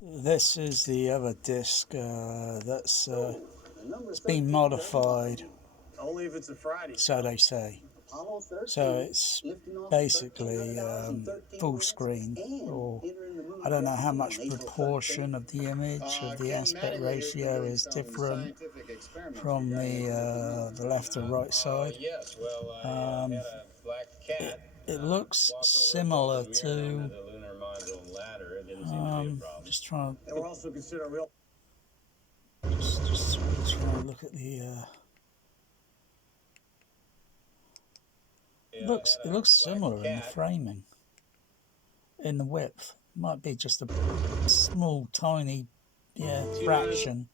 This is the other disc that's it's been modified, Only if it's a Friday. so they say. So it's basically full screen, or I don't know how much proportion of the image of the aspect ratio is different from the left or right side. Yes, well, I had a black cat. It looks similar to. Just trying. And we're also considering real. Just trying to look at the. It looks similar in the framing, in the width. Might be just a small, tiny, fraction.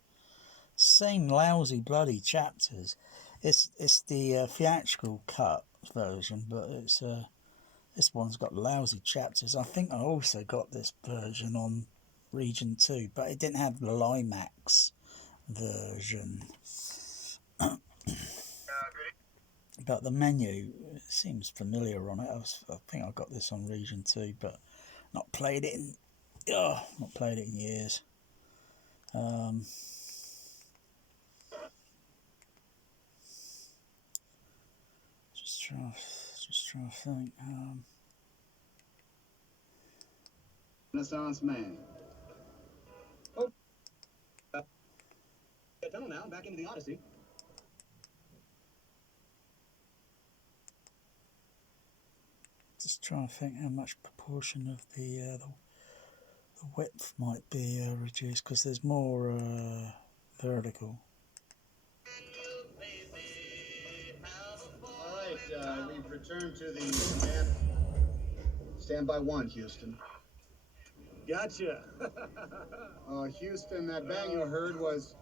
Same lousy bloody chapters. It's the theatrical cut version, but it's this one's got lousy chapters. I think I also got this version on Region 2, but it didn't have the Limax version. But the menu seems familiar on it. I think I got this on Region 2, but not played it in years. Just trying to think. Renaissance man. Oh, tunnel now, back into the Odyssey. Just trying to think how much proportion of the width might be reduced, because there's more vertical. All right, we've returned to the command. Stand by one, Houston. Gotcha. Houston, that bang you heard was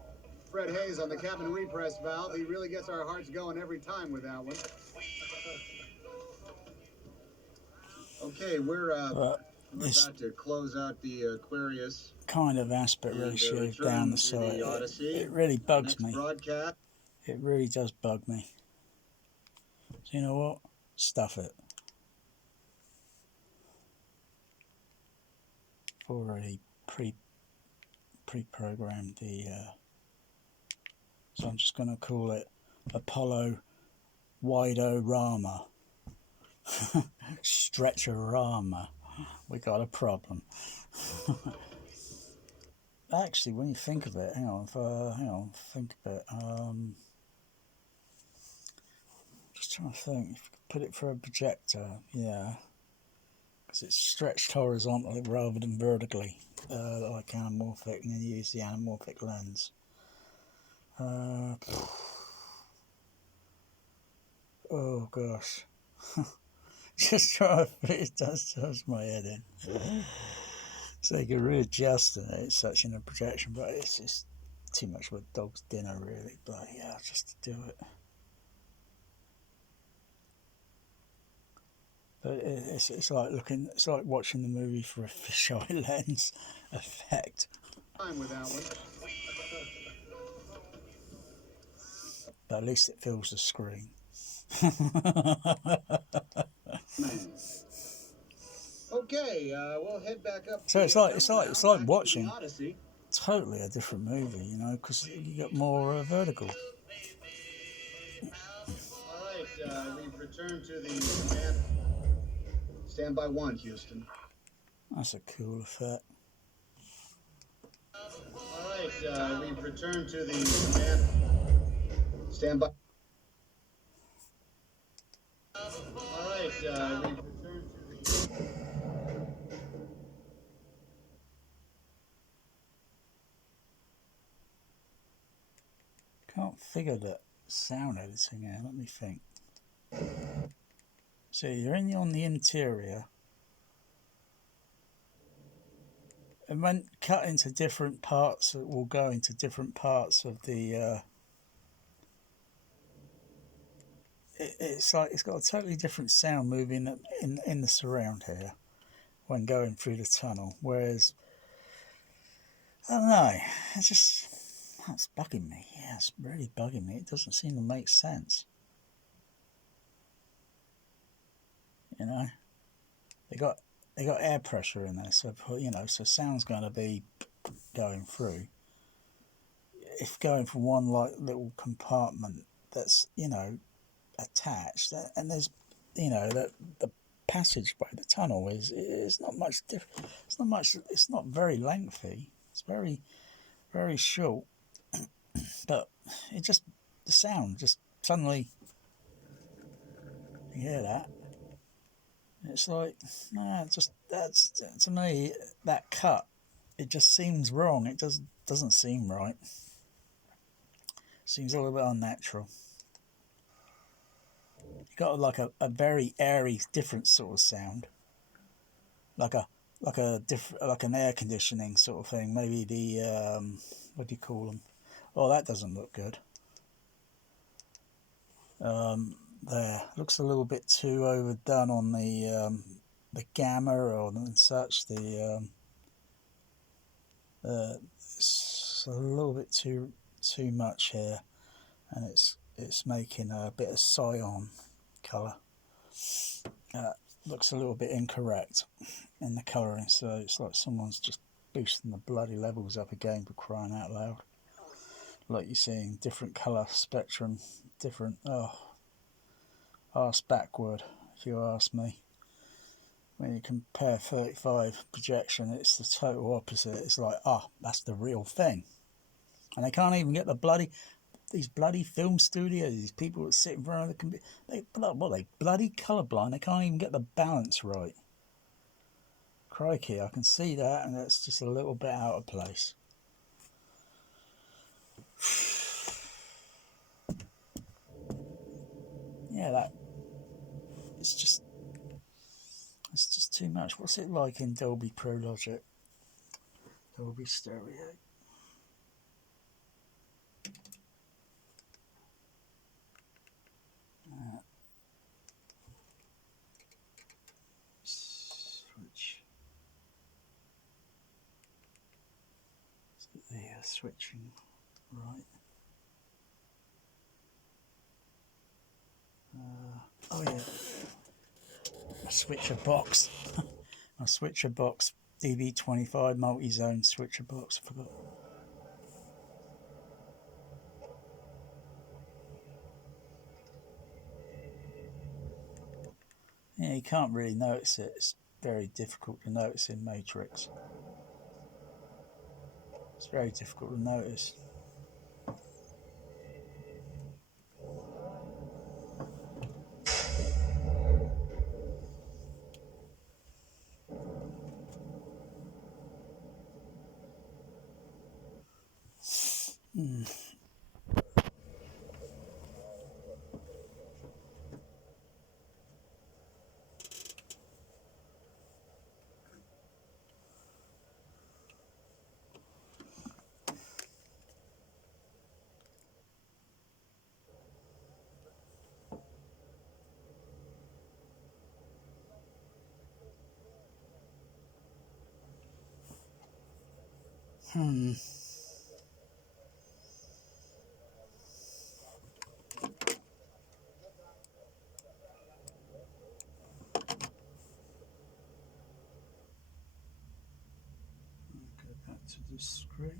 Fred Hayes on the cabin repress valve. He really gets our hearts going every time with that one. Okay, we're about to close out the Aquarius. Kind of aspect ratio down the side. It really bugs me. It really does bug me. So you know what? Stuff it. I've already pre-programmed the. So I'm just going to call it Apollo Wido-Rama. Stretcher-Rama. We got a problem. Actually, when you think of it, hang on, think of it. Just trying to think. If you could put it for a projector, yeah, because it's stretched horizontally rather than vertically, like anamorphic, and then you use the anamorphic lens. Oh gosh. Just try to it does my head in. So you can readjust it. It's such in a projection, but it's just too much of a dog's dinner, really. But yeah, just to do it. But it's like looking. It's like watching the movie for a fisheye lens effect. I'm with that one. But at least it fills the screen. Okay, we'll head back up. So it's like watching totally a different movie, you know, because you get more vertical. All right, we've returned to the command. Stand by one, Houston. That's a cool effect. All right, we've returned to the command. Stand by. All right, we've returned to the. Can't figure that sound editing out. Let me think. So you're on the interior, and when cut into different parts, it will go into different parts of the. It's like it's got a totally different sound moving in the surround here when going through the tunnel. Whereas I don't know, that's bugging me. Yeah, it's really bugging me. It doesn't seem to make sense. You know, they got air pressure in there, so so sound's going to be going through. If going from one like little compartment that's, you know, attached, and there's, you know, that the passageway, the tunnel is not much different. It's not much. It's not very lengthy. It's very, very short. But it just, the sound just suddenly, you hear that. It's like, nah, just that's, to me, that cut, it just seems wrong. It doesn't seem right. Seems a little bit unnatural. You got like a very airy, different sort of sound, like like an air conditioning sort of thing. Maybe the what do you call them? Oh, that doesn't look good. There looks a little bit too overdone on the gamma or and such. It's a little bit too much here, and it's making a bit of cyan colour. Looks a little bit incorrect in the colouring, so it's like someone's just boosting the bloody levels up again, for crying out loud. Like you're seeing different colour spectrum, different, arse backward, if you ask me. When you compare 35 projection, it's the total opposite. It's like, that's the real thing. And they can't even get these bloody film studios, these people that sit in front of the computer, they bloody colourblind. They can't even get the balance right. Crikey, I can see that, and that's just a little bit out of place. Yeah, it's just too much. What's it like in Dolby Pro Logic? Dolby Stereo. Switch. The switching right. Oh yeah, a switcher box. A switcher box. DB25 multi-zone switcher box. I forgot. Yeah, you can't really notice it. It's very difficult to notice in Matrix. It's very difficult to notice. Go back to discrete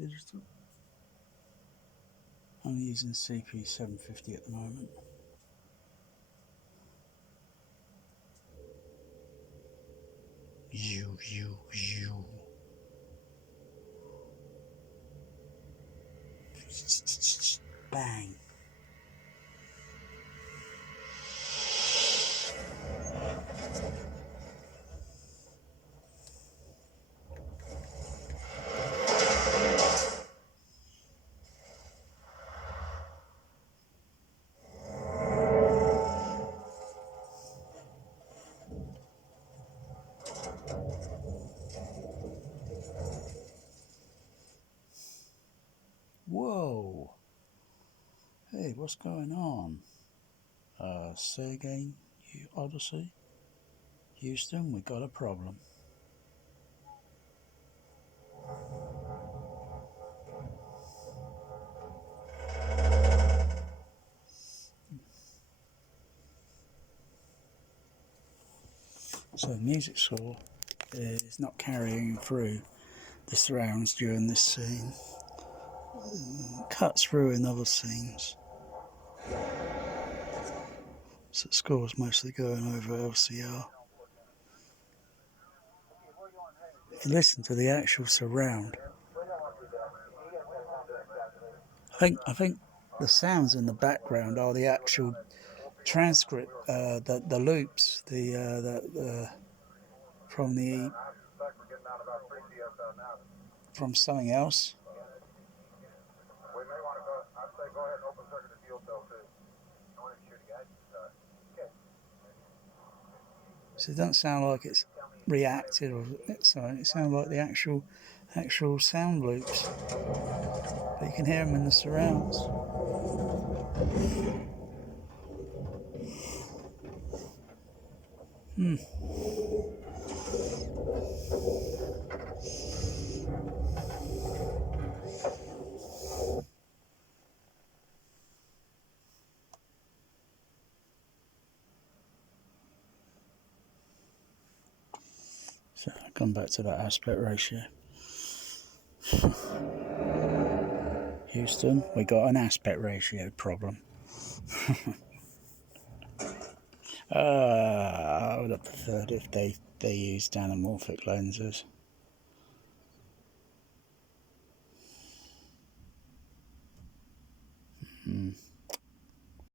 digital. I'm using CP750 at the moment. You. Bang. Whoa. Hey, what's going on? Say again, you Odyssey? Houston, we got a problem. So the music score is not carrying through the surrounds during this scene. Cuts through in other scenes. So the score's mostly going over LCR. If you listen to the actual surround, I think the sounds in the background are the actual transcript, the loops, from something else. So it doesn't sound like it's reacted or something. It sounds like the actual sound loops. But you can hear them in the surrounds. So I'll come back to that aspect ratio. Houston, we got an aspect ratio problem. I would have preferred if they used anamorphic lenses.